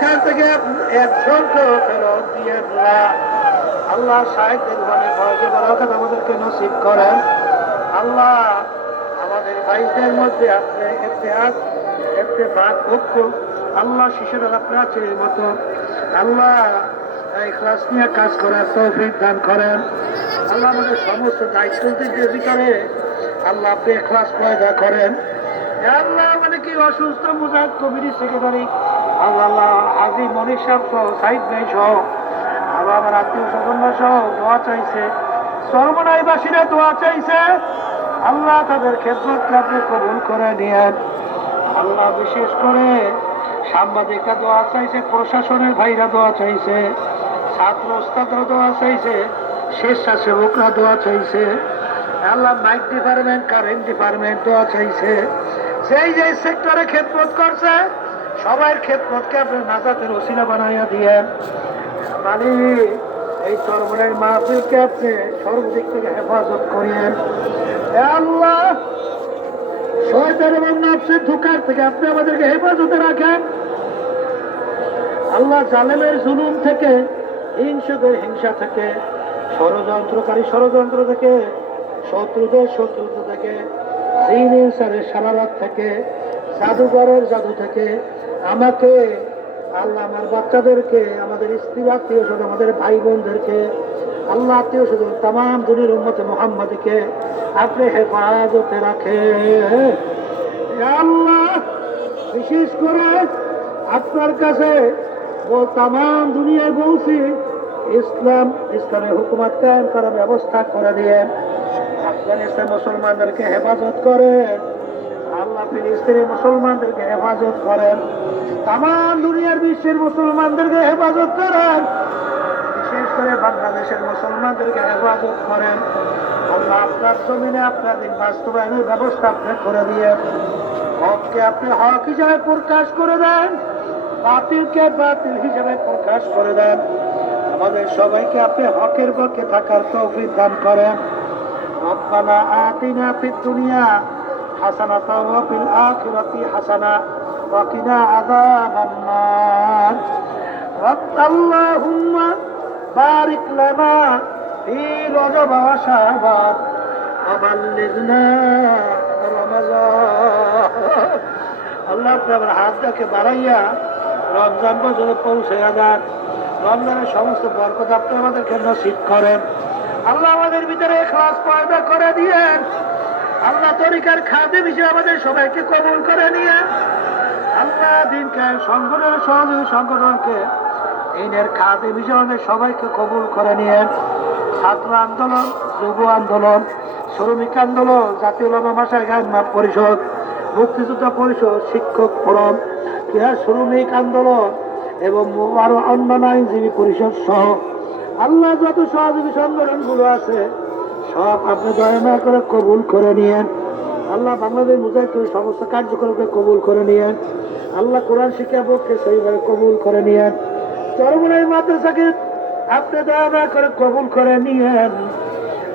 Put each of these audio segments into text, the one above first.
এখান থেকে একজনকে ফেরত দিয়ে না আল্লাহ সাহেবের ঘরে ফরজে বরাকাত আমাদেরকে নসিব করেন। আল্লাহ আমাদের ভাইদের মধ্যে আপনি ইতিহাস ইত্তেফাক ঐক্য আল্লাহ শিশুরা প্রাচীরের মতো। আল্লাহ ক্লাস নিয়ে কাজ করার তৌফিক দান করেন। আল্লাহ আমাদের সমস্ত দায়িত্বদের ভিতরে আল্লাহ আপনি ক্লাস পয়দা করেন। আল্লাহ মানে কি অসুস্থ, মুজাহিদ কমিটি সেক্রেটারি আল্লাহ আজি মনির সাহেব সহ সাইদ ভাই সহ আমার আত্মীয় স্বজনরা সহ দোয়া চাইছে। সর্বনাইবাসীরা দোয়া চাইছে। আল্লাহ তাদের ক্ষেত্রকে আপনি কবুল করে নিয়েন। আল্লাহ বিশেষ করে সাংবাদিকরা দোয়া চাইছে, প্রশাসনের ভাইরা দোয়া চাইছে, ছাত্র ওস্তাদরা দোয়া চাইছে, স্বেচ্ছাসেবকরা দোয়া চাইছে, Allah mike department, current department দোয়া চাইছে। সেই যে সেক্টরে খেদমত করছে সবার খেদমতকে আপনি নাজাতের ওসিলা বানাইয়া দিয়েন মালিক এই তরমনের মাহফিলকে আপনি সর্বদিক থেকে হেফাজত করিয়েন। আল্লাহ শয়তান এবং নাফসের ধোকার থেকে আপনি আমাদেরকে হেফাজতে রাখেন। আল্লাহ জালেমের জুলুম থেকে হিংসুকের হিংসা থেকে, ষড়যন্ত্রকারী ষড়যন্ত্র থেকে, শত্রুদের শত্রুতা থেকে জিন ইনসারের সারারাত থেকে জাদুঘরের জাদু থেকে আমাকে আল্লাহ আমার বাচ্চাদেরকে, আমাদের স্ত্রী, আত্মীয় স্বজন, আমাদের ভাই বোনদেরকে, আল্লাহ আত্মীয় স্বজন তাম দুনির উম্মতে মোহাম্মদকে আপনি হেফাজতে রাখে আল্লাহ, বিশেষ করে আপনার কাছে ও তাম দুনিয়ায় বলছি, ইসলাম, ইসলামের হুকুমত কায়েম করার ব্যবস্থা করে দিয়ে আফগানিস্তান মুসলমানদেরকে হেফাজত করেন। আল্লাহ ফিলিস্তিনি মুসলমানদেরকে হেফাজত করেন। তাম দুনিয়ার বিশ্বের মুসলমানদেরকে হেফাজত করেন। বিশেষ করে বাংলাদেশের মুসলমানদেরকে হেফাজত করেন। আল্লাহ আপনার জমিনে আপনার দিন বাস্তবায়নের ব্যবস্থা আপনি করে দিয়ে হককে আপনি হক হিসাবে প্রকাশ করে দেন, বাতিলকে বাতিল হিসাবে প্রকাশ করে দেন। আমাদের সবাইকে আপনি হকের পক্ষে থাকার তৌফিক দান করেন। রব্বানা আতিনা ফিদ দুনিয়া হাসানা ওয়া কিনা আযাবান নার রব আল্লাহুম্মা বারিক লানা ফি রজব ওয়া শাবান। ওয়া বাল্লিগনা রমাজান। আল্লাহ আপনি আমার হাতটাকে বাড়াইয়া রমজান পর্যন্ত পৌঁছে দেন। রমজানের সমস্ত বরকত আপনি আমাদেরকে নসিব করেন। আল্লাহ আমাদের ভিতরে খাস পয়দা করে দিয়েন। আল্লাহ তরিকার খাদ্য বিষয়ে আমাদের সবাইকে কবুল করে নিয়ে আল্লাহ দিনকে সংগঠনের সহযোগী সংগঠনকে দিনের খাদ্য বিষয়ে আমাদের সবাইকে কবুল করে নিয়ে ছাত্র আন্দোলন, যুব আন্দোলন, শ্রমিক আন্দোলন, জাতীয় ভাষায় গান পরিষদ, মুক্তিযোদ্ধা পরিষদ, শিক্ষক ফোরাম, ক্রীড়া শ্রমিক আন্দোলন এবং আরও অন্যান্য আইনজীবী পরিষদ সহ আল্লাহ যত সহযোগী সংগঠনগুলো আছে সব আপনি দয়া করে কবুল করে নিয়েন। আল্লাহ বাংলাদেশ মুজাহিদ সমস্ত কার্যক্রমকে কবুল করে নিয়েন। আল্লাহ কোরআন শিক্ষা বোর্ডকে সেইভাবে কবুল করে নিয়েন। চরমনের মাদ্রাসাকে আপনি দয়া করে কবুল করে নিয়েন।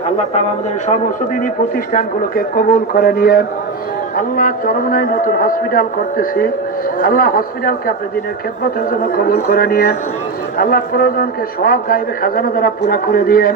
আল্লাহ তাম আমাদের সমস্ত দিনই প্রতিষ্ঠানগুলোকে কবুল করে নিয়েন। আল্লাহ চরমনায় নতুন হসপিটাল করতেছি। আল্লাহ হসপিটালকে আপনি দিনের খেদমতের জন্য কবুল করে নিয়েন। আল্লাহ প্রয়োজনকে সব গাইবে খাজানা দ্বারা পুরা করে দিয়েন।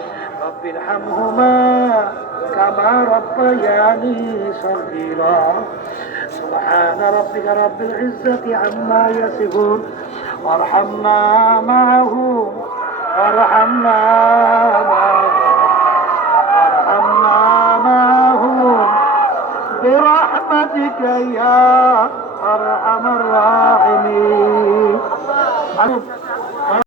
رب ارحمهما كما ربياني صغيرا. سبحان ربك رب العزة عما يصفون. وارحمنا معه وارحمنا معه وارحمنا معه برحمتك يا أرحم الراحمين.